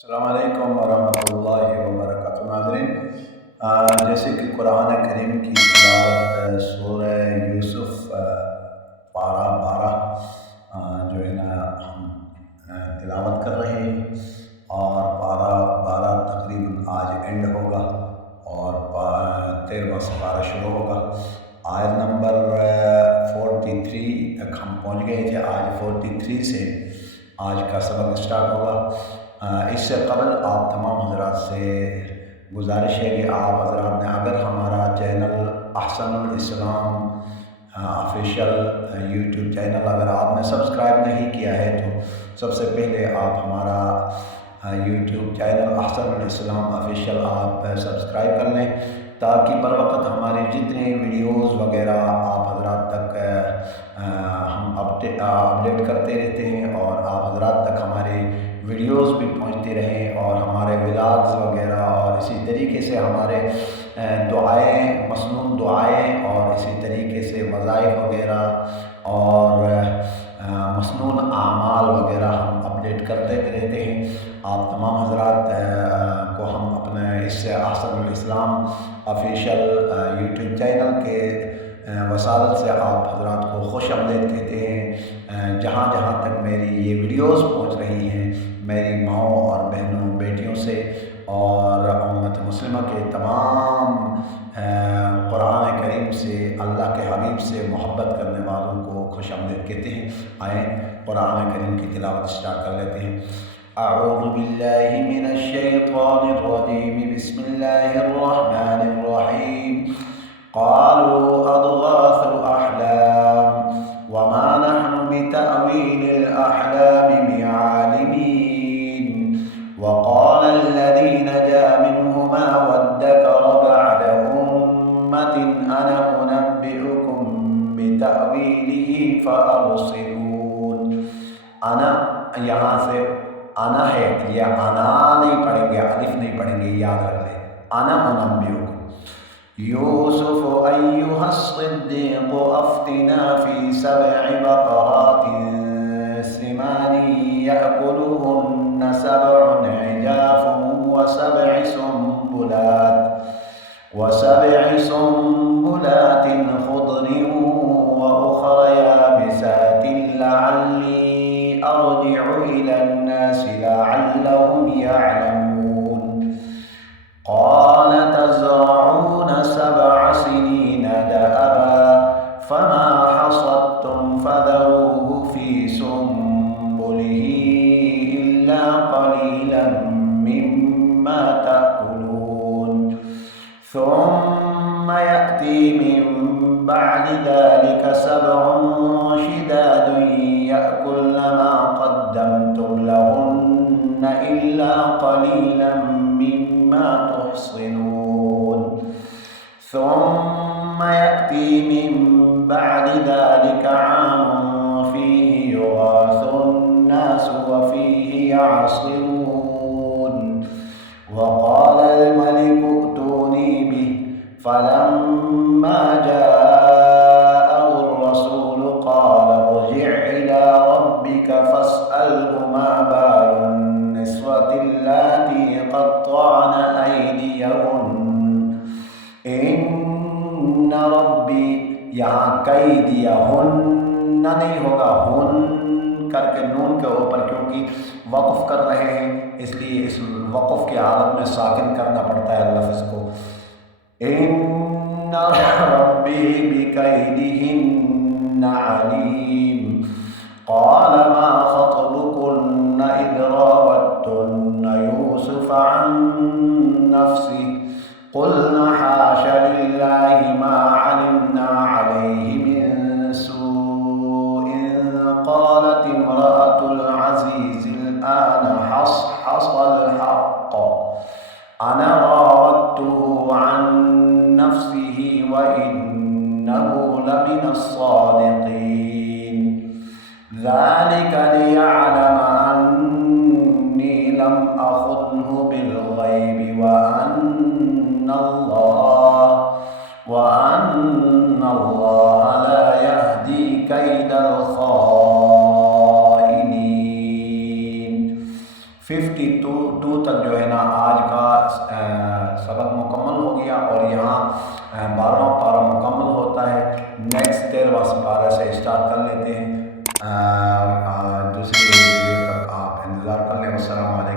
अस्सलाम वालेकुम वरहमतुल्लाहि वबरकातुहू। नाज़रीन, जैसे कि कुरान करीम की तिलावत सूरह यूसुफ पारा 12 जो है ना हम तिलावत कर रहे हैं और पारा 12 तकरीबन आज एंड होगा और 13वां से पारा शुरू होगा। आयत नंबर 43 तक हम पहुँच गए थे। आज 43 से आज का सबक स्टार्ट होगा। इससे कबल आप तमाम हज़रात से गुजारिश है कि आप हज़रात ने अगर हमारा चैनल अहसनुल इस्लाम ऑफिशियल यूट्यूब चैनल अगर आपने सब्सक्राइब नहीं किया है तो सबसे पहले आप हमारा यूट्यूब चैनल अहसनुल इस्लाम ऑफिशियल आप सब्सक्राइब कर लें ताकि बर वक्त हमारे जितने वीडियोज़ वगैरह आप हज़रात तक हम अपडेट करते रहते हैं और आप हज़रात तक हमारे वीडियोज़ भी पहुंचते रहें और हमारे व्लॉग्स वगैरह और इसी तरीके से हमारे दुआएं मसनून दुआएं और इसी तरीके से वज़ाइफ वगैरह और मसनून आमाल वगैरह हम अपडेट करते रहते हैं। आप तमाम हज़रात को हम अपने इससे अहसनुल इस्लाम ऑफिशियल यूट्यूब चैनल के वसालत से आप हज़रात को खुश आमदीद कहते हैं। जहाँ जहाँ तक मेरी ये वीडियोज़ पहुँच रही हैं मेरी माओं और बहनों बेटियों से और उम्मत मुस्लिमा के तमाम कुरान करीम से अल्लाह के हबीब से मोहब्बत करने वालों को खुश आमदीद कहते हैं। आए कुरान करीम की तिलावत स्टार्ट कर लेते हैं। अऊज़ु बिल्लाहि मिनश शैतानिर रजीम, बिस्मिल्लाहिर रहमानिर रहीम। क़ालू अज़ग़ाथु अहलाम वमा नहनु बितअवीलिल अहलाम बिआलिमीन। वक़ाल अल्लज़ी नजा मिनहुमा वद्दकर बअद उम्मतिन अना उनब्बिउकुम बितअवीलिही फ़अरसिलून। अना यहाँ से अना है, या अना नहीं पढ़ेंगे, अलिफ नहीं पढ़ेंगे, याद रख लें। अना उनब्बिउकुम यूसुफ अय्युहस्सिद्दीक़ अफ्तिना फ़ी सब'i बक़रातिन सिमानी यअकुलुहुन्ना सब'ुन इजाफ़ुन वसब'i सुंबुलातिन ख़ुद्रिन व उख़रा याबिसातिन लअल्ली अर्जि'ु इलन्नासि लअल्लहुम यअलमून। क़ाल तज़रऊन सब'a सिनीन दअबा फमा हसदतुम फ़ज़रूहु फ़ी सुंबुलिही इल्ला क़लीलन मिम्मा तअकुलून। सुम्मा यअती मिन बअदि ज़ालिका सब'ुन शिदादुन यअकुल्न मा क़द्दमतुम लहुन्ना इल्ला क़लीलन मिम्मा तुहसिनून। सुम्मा यअती मिन बअदि ज़ालिका आमुन फ़ीहि युग़ाथुन्नासु व फ़ीहि यअसिरून। वक़ाल अल-मलिकु अतूनी बिही फ़लम्मा जाअहु ar-रसूलु क़ाल इर्जिअ इला रब्बिका फ़स्अलहु मा बालुन निस्वति अल्लाती क़त्तअन अयदियहुन्न इन्ना रब्बी। यहाँ कई दिया, हुन्ना नहीं होगा, हुन करके नून के ऊपर क्योंकि वक़्फ़ कर रहे हैं इसलिए इस वक़्फ़ की हालत में साकिन करना पड़ता है लफ्ज़ को। इन्ना रब्बी बिकैदिहिन्ना अलीम। क़ाल मा ख़त्बुकुन्ना इज़ रावत्तुन्ना यूसुफ़ अन नफ़्सिही क़ुल्ना हाशा लिल्लाहि मा अलिम्ना अलैहि मिन सूइन। क़ालत इम्रअतुल अज़ीज़िल आना हसल हक़्क़ अना रावत्तुहु अन नफ़्सिही व इन्नहु लमिनस सादिक़ीन। ज़ालिका लियअलम अन्नी लम अख़ुन्हु बिल-ग़ैबि व अन्नल्लाह ला यहदी कैदल ख़ाइनीन। 52 2 तक जो है ना आज का सबक मुकम्मल हो गया और यहाँ 12वां पारा मुकम्मल होता है। नेक्स्ट 13वां पारा से स्टार्ट कर लेते हैं। दूसरी वीडियो तक आप इंतज़ार कर लें। अस्सलाम वालेकुम।